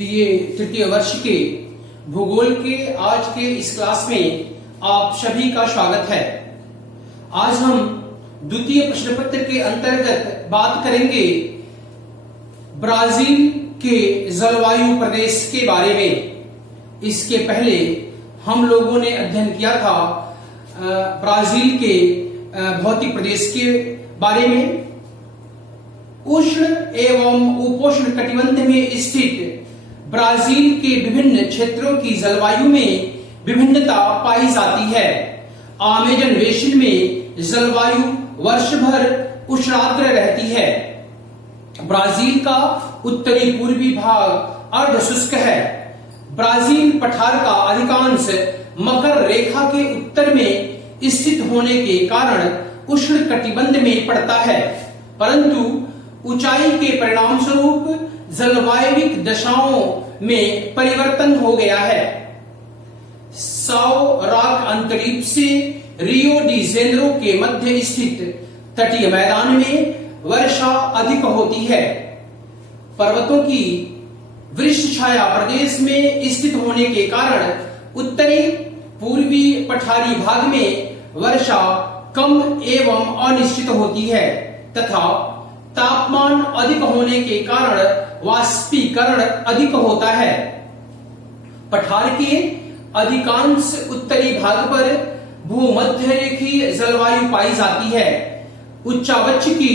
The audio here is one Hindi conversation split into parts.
बीए तृतीय वर्ष के भूगोल के आज के इस क्लास में आप सभी का स्वागत है। आज हम द्वितीय प्रश्न पत्र के अंतर्गत बात करेंगे ब्राजील के जलवायु प्रदेश के बारे में। इसके पहले हम लोगों ने अध्ययन किया था ब्राजील के भौतिक प्रदेश के बारे में। उष्ण एवं उपोष्ण कटिबंध में स्थित ब्राजील के विभिन्न क्षेत्रों की जलवायु में विभिन्नता पाई जाती है। अमेज़न बेसिन में जलवायु वर्ष भर उष्णाद्र रहती है। ब्राजील का उत्तरी पूर्वी भाग अर्ध शुष्क है। ब्राजील पठार का अधिकांश मकर रेखा के उत्तर में स्थित होने के कारण उष्ण कटिबंध में पड़ता है, परंतु ऊंचाई के परिणाम स्वरूप जलवायविक दशाओं में परिवर्तन हो गया है। साओ रॉक अंतरीप से रियो डी जेनेरो के मध्य स्थित तटीय मैदान में वर्षा अधिक होती है। पर्वतों की वृक्ष छाया प्रदेश में स्थित होने के कारण उत्तरी पूर्वी पठारी भाग में वर्षा कम एवं अनिश्चित होती है तथा तापमान अधिक होने के कारण वाष्पीकरण अधिक होता है। पठार के अधिकांश उत्तरी भाग पर भूमध्य रेखीय जलवायु पाई जाती है। उच्चावच की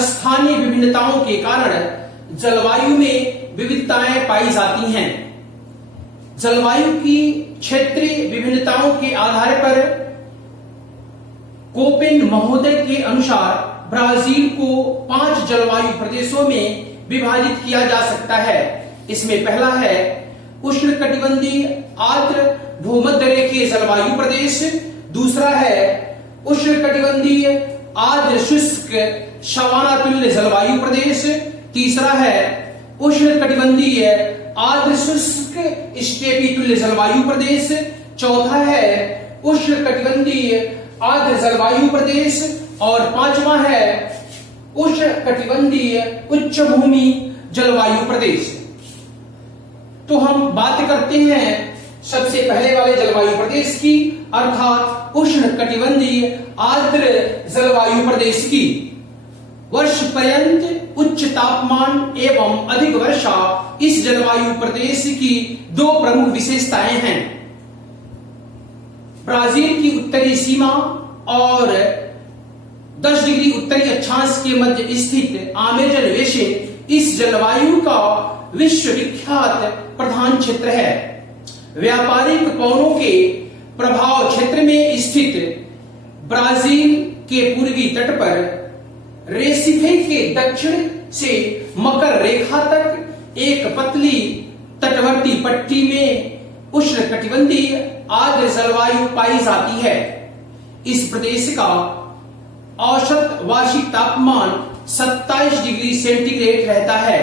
स्थानीय विभिन्नताओं के कारण जलवायु में विविधताएं पाई जाती हैं। जलवायु की क्षेत्रीय विभिन्नताओं के आधार पर कोपेन महोदय के अनुसार ब्राजील को 5 जलवायु प्रदेशों में विभाजित किया जा सकता है। इसमें पहला है उष्णकटिबंधीय आर्द्र भूमध्य रेखीय जलवायु प्रदेश, दूसरा है उष्णकटिबंधीय आर्द्र शुष्क सवाना तुल्य जलवायु प्रदेश, तीसरा है उष्णकटिबंधीय आर्द्र शुष्क स्टेपी तुल्य जलवायु प्रदेश, चौथा है उष्णकटिबंधीय आर्द्र जलवायु प्रदेश और पांचवा है उष्णकटिबंधीय उच्च भूमि जलवायु प्रदेश। तो हम बात करते हैं सबसे पहले वाले जलवायु प्रदेश की, अर्थात उष्णकटिबंधीय आर्द्र जलवायु प्रदेश की। वर्ष पर्यंत उच्च तापमान एवं अधिक वर्षा इस जलवायु प्रदेश की 2 प्रमुख विशेषताएं हैं। ब्राजील की उत्तरी सीमा और 10 डिग्री उत्तरी अक्षांश के मध्य स्थित अमेज़न बेसिन इस जलवायु का विश्वविख्यात प्रधान क्षेत्र है। व्यापारिक पवनों के प्रभाव क्षेत्र में स्थित ब्राजील के पूर्वी तट पर रेसिफे के दक्षिण से मकर रेखा तक एक पतली तटवर्ती पट्टी में उष्णकटिबंधीय आर्द्र जलवायु पाई जाती है। इस प्रदेश का औसत वार्षिक तापमान 27 डिग्री सेंटीग्रेड रहता है।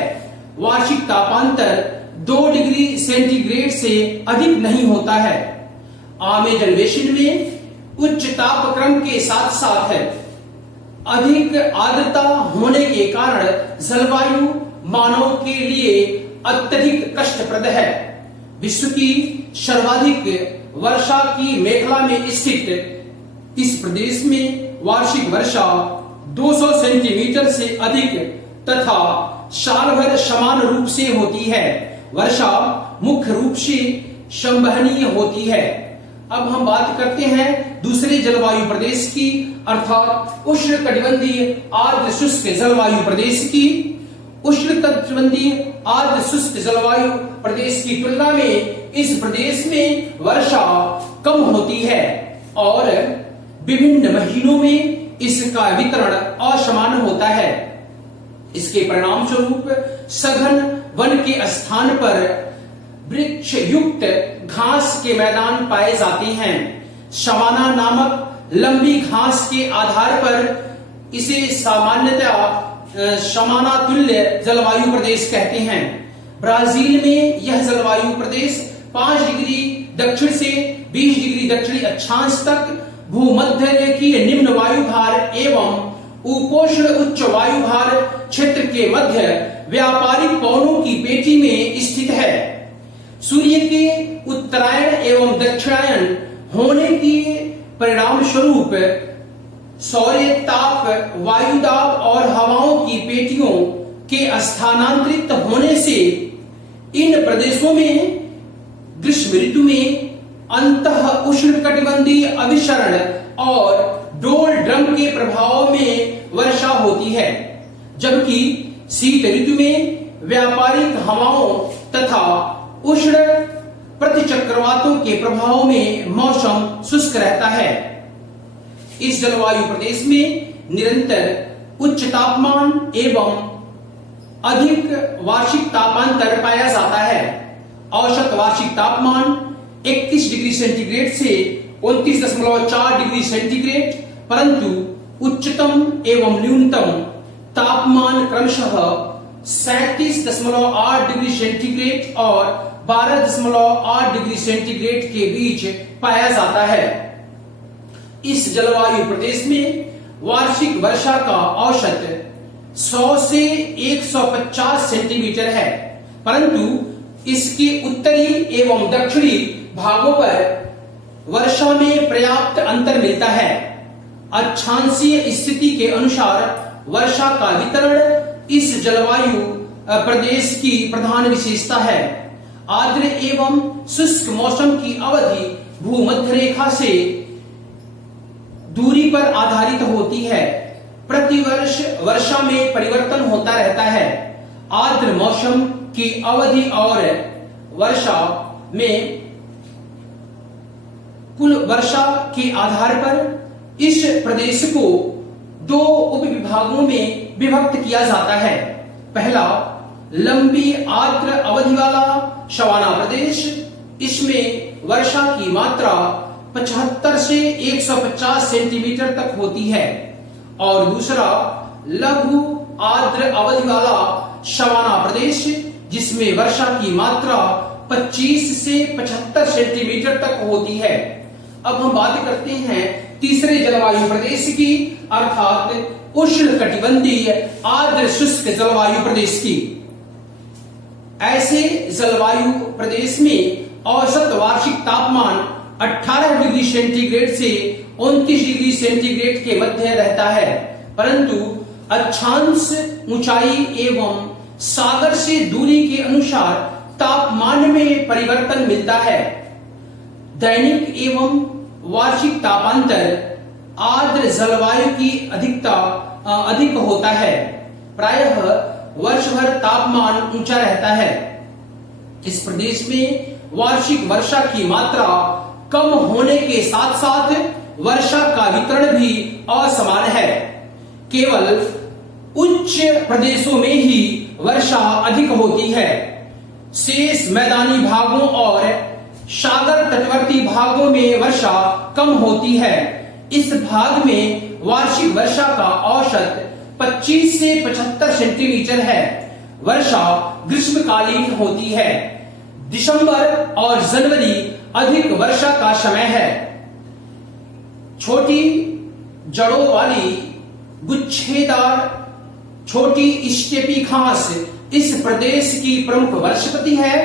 वार्षिक तापांतर 2 डिग्री सेंटीग्रेड से अधिक नहीं होता है। अमेज़न बेसिन में उच्च तापक्रम के साथ साथ अधिक आर्द्रता होने के कारण जलवायु मानव के लिए अत्यधिक कष्टप्रद है। विश्व की सर्वाधिक वर्षा की मेखला में स्थित इस प्रदेश में वार्षिक वर्षा 200 सेंटीमीटर से अधिक तथा साल भर समान रूप से होती है। वर्षा मुख्य रूप से संवहनीय होती है। अब हम बात करते हैं दूसरे जलवायु प्रदेश की, अर्थात उष्णकटिबंधीय आर्द्र शुष्क जलवायु प्रदेश की। उष्णकटिबंधीय आर्द्र शुष्क जलवायु प्रदेश की तुलना में इस प्रदेश में वर्षा कम होती है और विभिन्न महीनों में इसका वितरण असमान होता है। इसके परिणाम स्वरूप सघन वन के स्थान पर वृक्ष युक्त घास के मैदान पाए जाते हैं। सवाना नामक लंबी घास के आधार पर इसे सामान्यतः सवाना तुल्य जलवायु प्रदेश कहते हैं। ब्राजील में यह जलवायु प्रदेश 5 डिग्री दक्षिण से 20 डिग्री दक्षिणी अक्षांश तक भूमध्य रेखीय निम्न वायुभार एवं उपोष्ण उच्च वायुभार क्षेत्र के मध्य व्यापारिक पवनों की पेटी में स्थित है। सूर्य के उत्तरायण एवं दक्षिणायन होने के परिणाम स्वरूप सौर्य ताप, वायु दाब और हवाओं की पेटियों के स्थानांतरित होने से इन प्रदेशों में ग्रीष्म ऋतु में अंतः उष्णकटिबंधीय अभिसरण और डोल ड्रम के प्रभाव में वर्षा होती है, जबकि शीत ऋतु में व्यापारिक हवाओं तथा उष्ण प्रतिचक्रवातों के प्रभाव में मौसम शुष्क रहता है। इस जलवायु प्रदेश में निरंतर उच्च तापमान एवं अधिक वार्षिक तापांतर पाया जाता है। औसत वार्षिक तापमान 31 डिग्री सेंटीग्रेड से 29.4 डिग्री सेंटीग्रेड, परंतु उच्चतम एवं न्यूनतम तापमान क्रमशः 37.8 डिग्री सेंटीग्रेड और 12.8 डिग्री सेंटीग्रेड के बीच पाया जाता है। इस जलवायु प्रदेश में वार्षिक वर्षा का औसत 100 से 150 सेंटीमीटर है, परंतु इसके उत्तरी एवं दक्षिणी भागों पर वर्षा में पर्याप्त अंतर मिलता है। अक्षांशीय स्थिति के अनुसार वर्षा का वितरण इस जलवायु प्रदेश की प्रधान विशेषता है। आर्द्र एवं शुष्क मौसम की अवधि भूमध्य रेखा से दूरी पर आधारित होती है। प्रतिवर्ष वर्षा में परिवर्तन होता रहता है। आर्द्र मौसम की अवधि और वर्षा में कुल वर्षा के आधार पर इस प्रदेश को दो उपविभागों में विभक्त किया जाता है। पहला, लंबी आर्द्र अवधि वाला सवाना प्रदेश, इसमें वर्षा की मात्रा 75 से 150 सेंटीमीटर तक होती है। और दूसरा, लघु आर्द्र अवधि वाला सवाना प्रदेश, जिसमें वर्षा की मात्रा 25 से 75 सेंटीमीटर तक होती है। अब हम बात करते हैं तीसरे जलवायु प्रदेश की, अर्थात उष्णकटिबंधीय आर्द्र शुष्क जलवायु प्रदेश की। ऐसे जलवायु प्रदेश में औसत वार्षिक तापमान 18 डिग्री सेंटीग्रेड से 29 डिग्री सेंटीग्रेड के मध्य रहता है, परंतु अक्षांश ऊंचाई एवं सागर से दूरी के अनुसार तापमान में परिवर्तन मिलता है। दैनिक एवं वार्षिक तापांतर आर्द्र जलवायु की अधिक होता है। प्रायः वर्ष भर तापमान ऊंचा रहता है। इस प्रदेश में वार्षिक वर्षा की मात्रा कम होने के साथ साथ वर्षा का वितरण भी असमान है। केवल उच्च प्रदेशों में ही वर्षा अधिक होती है। शेष मैदानी भागों और सागर तटवर्ती भागों में वर्षा कम होती है। इस भाग में वार्षिक वर्षा का औसत 25 से 75 सेंटीमीटर है। वर्षा ग्रीष्मकालीन होती है। दिसंबर और जनवरी अधिक वर्षा का समय है। छोटी जड़ों वाली गुच्छेदार छोटी स्टेपी घास इस प्रदेश की प्रमुख वनस्पति है।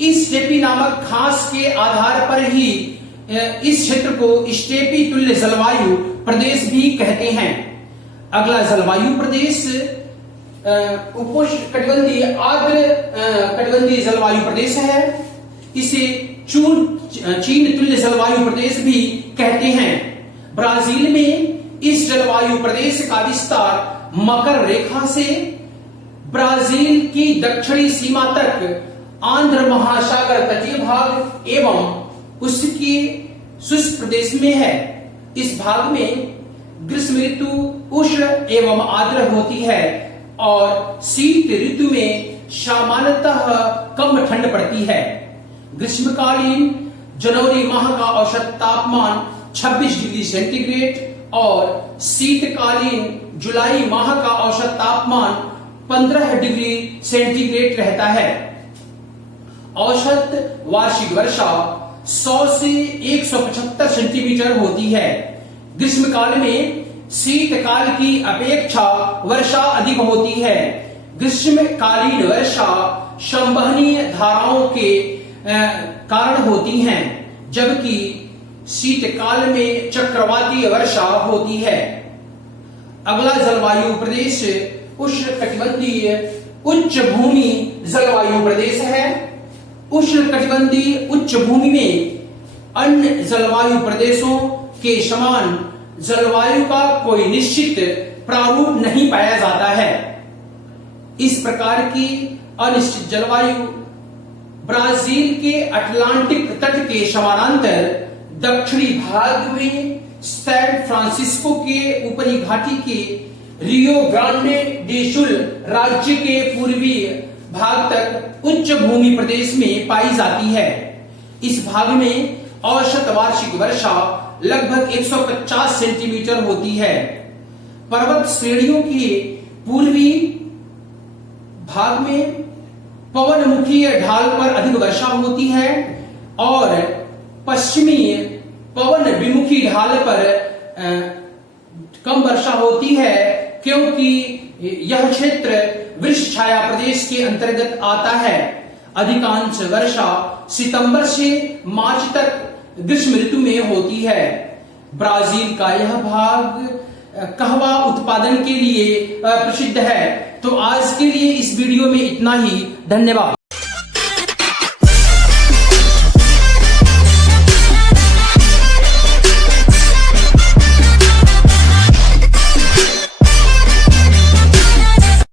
इस स्टेपी नामक घास के आधार पर ही इस क्षेत्र को स्टेपी तुल्य जलवायु प्रदेश भी कहते हैं। अगला जलवायु प्रदेश उपोष्णकटिबंधीय आर्द्र कटिबंधीय जलवायु प्रदेश है। इसे चीन तुल्य जलवायु प्रदेश भी कहते हैं। ब्राजील में इस जलवायु प्रदेश का विस्तार मकर रेखा से ब्राजील की दक्षिणी सीमा तक, आंध्र महासागर तटीय भाग एवं उसके शुष्क प्रदेश में है। इस भाग में ग्रीष्म ऋतु उष्ण एवं आर्द्र होती है और शीत ऋतु में सामान्यतः कम ठंड पड़ती है। ग्रीष्मकालीन जनवरी माह का औसत तापमान 26 डिग्री सेंटीग्रेड और शीतकालीन जुलाई माह का औसत तापमान 15 डिग्री सेंटीग्रेड रहता है। औसत वार्षिक वर्षा 100 से 175 सेंटीमीटर होती है। ग्रीष्मकाल में शीतकाल की अपेक्षा वर्षा अधिक होती है। ग्रीष्मकालीन वर्षा संवहनीय धाराओं के कारण होती हैं, जबकि शीतकाल में चक्रवातीय वर्षा होती है। अगला जलवायु प्रदेश उष्णकटिबंधीय उच्च भूमि जलवायु प्रदेश है। उष्णकटिबंधीय उच्च भूमि में अन्य जलवायु प्रदेशों के समान जलवायु का कोई निश्चित प्रारूप नहीं पाया जाता है। इस प्रकार की अनिश्चित जलवायु ब्राजील के अटलांटिक तट के समानांतर दक्षिणी भाग में सैन फ्रांसिस्को के ऊपरी घाटी के रियो ग्रांडे डे सुल राज्य के पूर्वी भाग तक उच्च भूमि प्रदेश में पाई जाती है। इस भाग में औसत वार्षिक वर्षा लगभग 150 सेंटीमीटर होती है। पर्वत श्रेणियों के पूर्वी भाग में पवनमुखी ढाल पर अधिक वर्षा होती है और पश्चिमी पवन विमुखी ढाल पर कम वर्षा होती है, क्योंकि यह क्षेत्र वृक्ष छाया प्रदेश के अंतर्गत आता है। अधिकांश वर्षा सितंबर से मार्च तक ग्रीष्म ऋतु में होती है। ब्राजील का यह भाग कहवा उत्पादन के लिए प्रसिद्ध है। तो आज के लिए इस वीडियो में इतना ही। धन्यवाद।